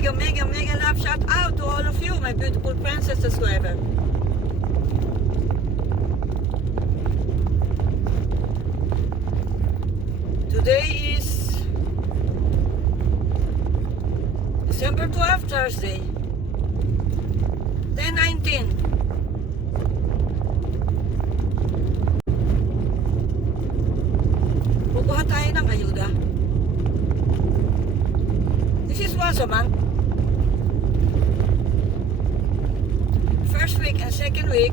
mega love shout out to all of you, my beautiful princesses forever. Today is December 12th, Thursday, 10:19. Kukuha tayo ng ayuda. This is once a month. First week and second week,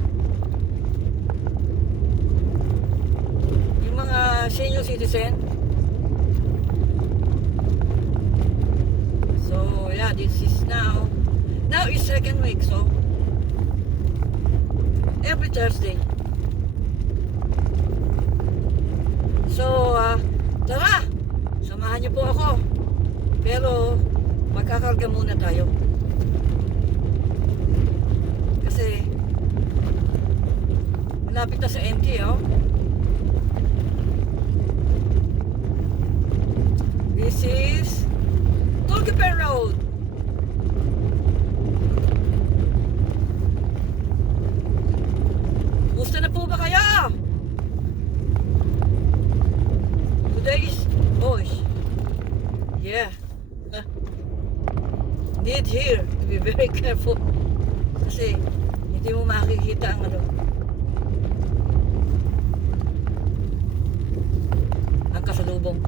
yung mga senior citizen. So yeah, this is now is second week, so every Thursday. So tara, samahan niyo po ako. Pero magkakarga muna tayo. Kasi malapit na sa MT, oh. This is Tulgipen Road. Gusto na po ba kayo? Today is yeah. Need here to be very careful. Kasi hindi mo makikita ang ang kasalubong.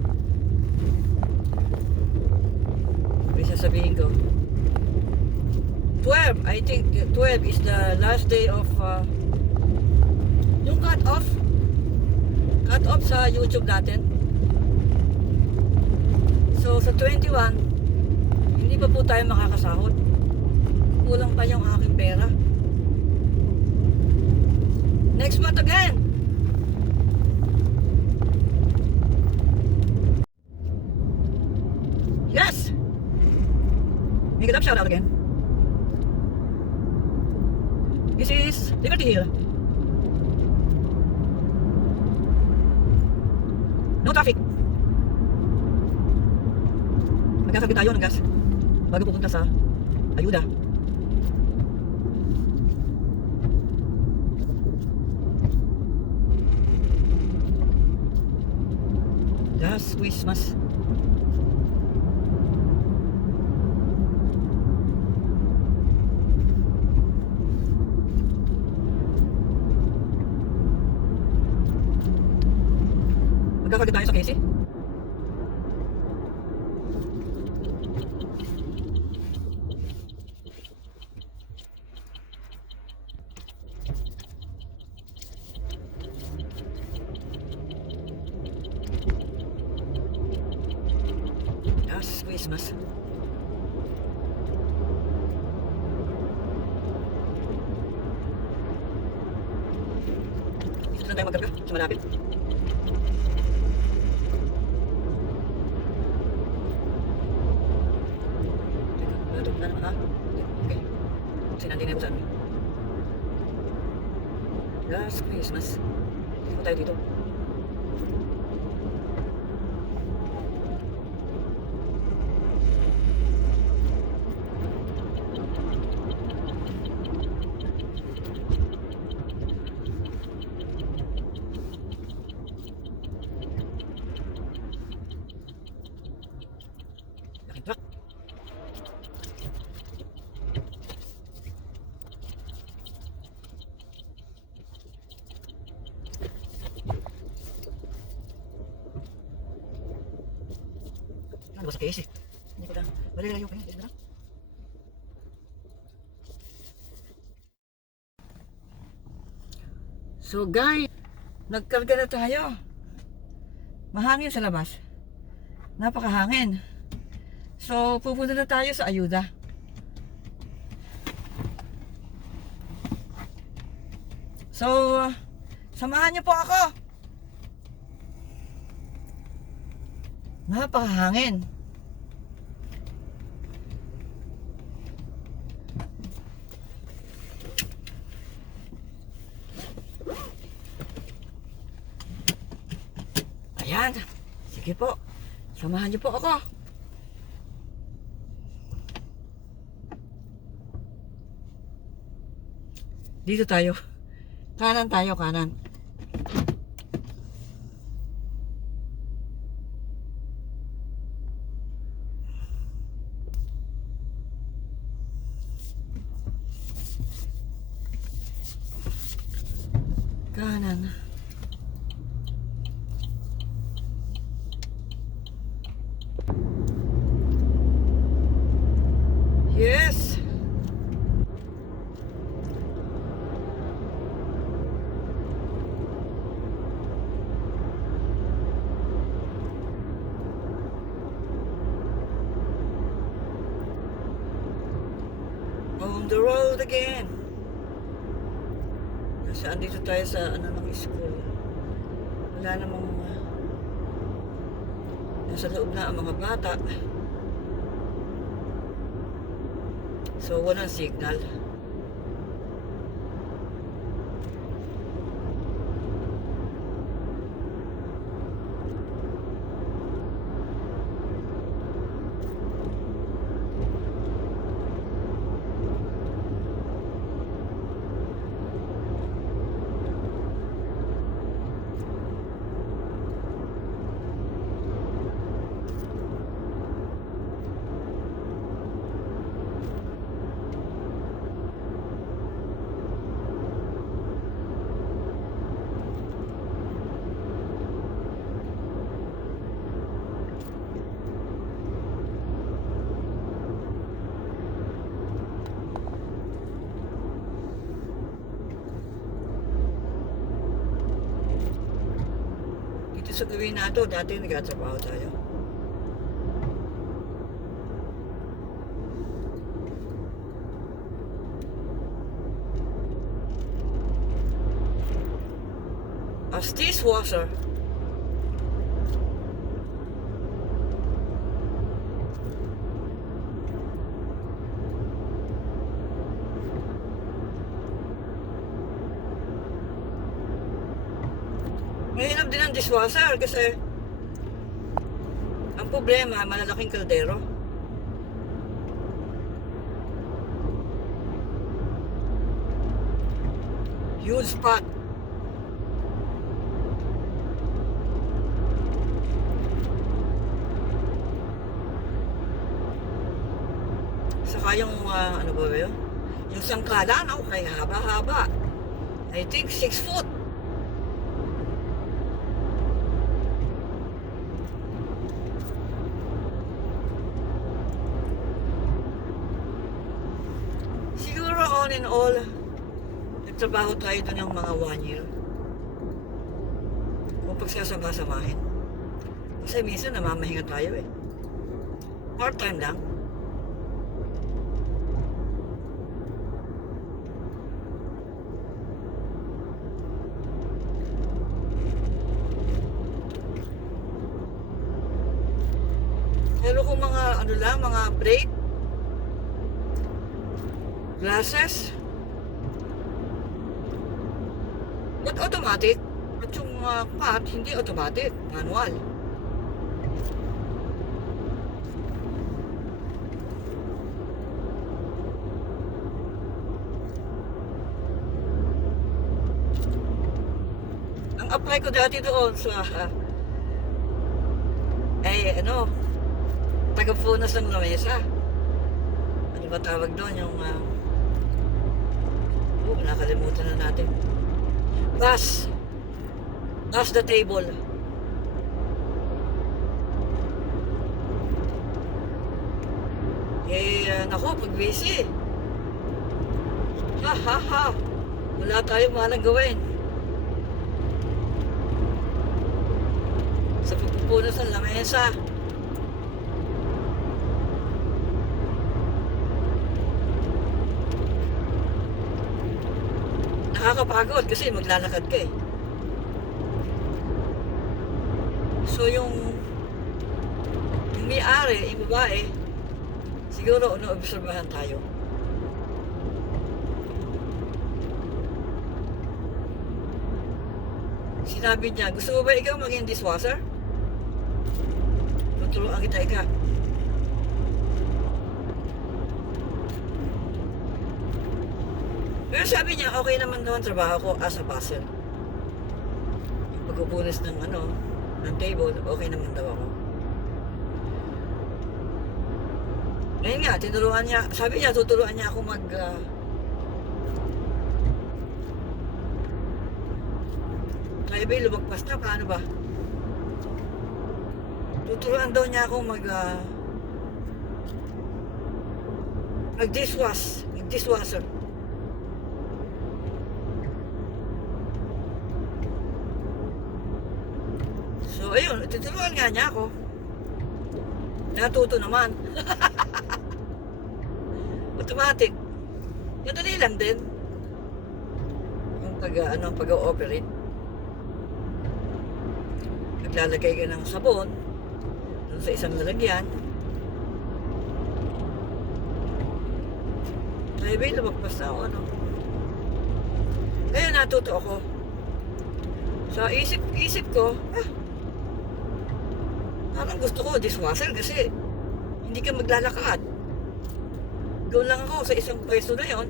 May sasabihin ko 12, I think 12 is the last day of yung cut off sa YouTube natin. So sa 21, hindi pa po tayo makakasahod. Kulang pa yung aking pera. Next month again. Yes! Make it up, shout out again. This is Liberty Hill. No traffic. Magkakabit tayo ng gas bago pupunta sa ayuda. Last Christmas. Magkakabit tayo sa Casey. Christmas. Dito na tayo magkarga sa malapit. Teka, na naman ha. Okay. Sinandi na yung saan. Last Christmas. Dito tayo dito. Ano ba sa case eh? Hindi ko na. Balilayo pa yun. Ito na. So guys, nagkarga na tayo. Mahangin sa labas. Napakahangin. So pupunta na tayo sa ayuda. So samahan niyo po ako. Napakahangin. Ayan. Sige po. Samahan niyo po ako. Dito tayo. Kanan tayo, kanan. Kanan. Yes. On the road again. Nasaan dito tayo sa ano ng school. Wala namang nasa loob na ang mga bata. So walang signal. Dito sa gawin na ito, dati nagkatrabaho tayo. As dishwasher. Mahirap din ang dishwasher kasi ang problema, malalaking kaldero. Huge pot. Saka yung, ano ba yun? Yung sangkalan, okay, haba-haba. I think 6 foot. Siguro all in all, nagtrabaho tayo doon ng mga 1 year. Kung pagsasama-samahin. Kasi minsan namamahinga tayo eh. Part-time lang. Pero kung mga ano lang, mga break, glasses, but automatic. At yung pot, hindi automatic, manual. Ang apply ko dati doon sa ano, taga-punas ng lamesa. Ano ba tawag doon? Yung nakalimutan na natin. Bus the table. Nako, pag busy. Ha. Wala tayong malang gawin. Sa pagpupunas ng lamesa. Nakakapagod kasi maglalakad ka eh. So yung may-ari, yung babae, siguro obserbahan tayo. Sinabi niya, gusto mo ba ikaw maging dishwasher? Tuturuan kita ika. Pero sabi niya, okay naman daw ang trabaho ko as a buzzer. Pagpupunas ng ng table, okay naman daw ako. Ngayon nga, tinuruan niya, sabi niya, tuturuan niya ako highway, lumagpas na, paano ba? Tuturuan daw niya ako mag-dishwasher. So, ayun, tuturuan nga niya ako. Natuto naman. Automatic. Madali lang din. Yung pag-ooperate. Naglalagay ka ng sabon dun sa isang lalagyan. Highway, lumagpas na ako, Ngayon, natuto ako. Sa isip ko, parang gusto ko dishwasher kasi hindi ka maglalakad. Go lang ako sa isang pwesto na yon.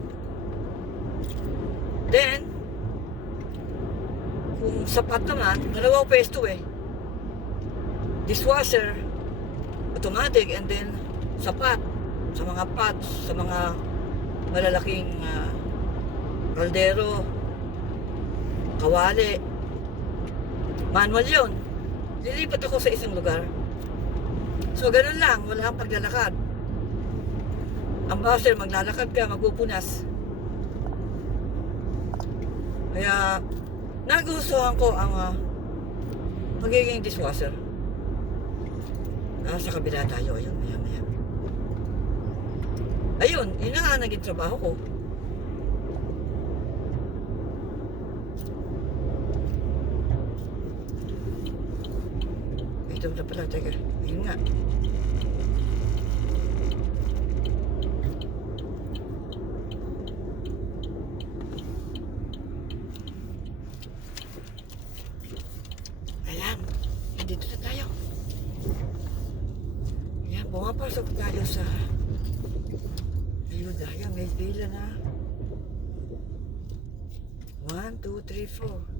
Then, kung sapat naman, dalawang pwesto dishwasher, automatic, and then sapat sa mga pots, sa mga malalaking kaldero, kawali. Manual yun. Lilipat ako sa isang lugar. So, ganun lang. Wala kang paglalakad. Ang buzzer, maglalakad ka, magpupunas. Kaya, nagustuhan ko ang magiging dishwasher. Sa kabila tayo. Ayun, maya. Ayun, yun na nga naging trabaho ko. Ito na pala, teka. Ayun nga. Ayan. Dito na tayo. Ayan, pumapasok tayo sa ayuda. Ayan, may pila na. 1, 2, 3, 4.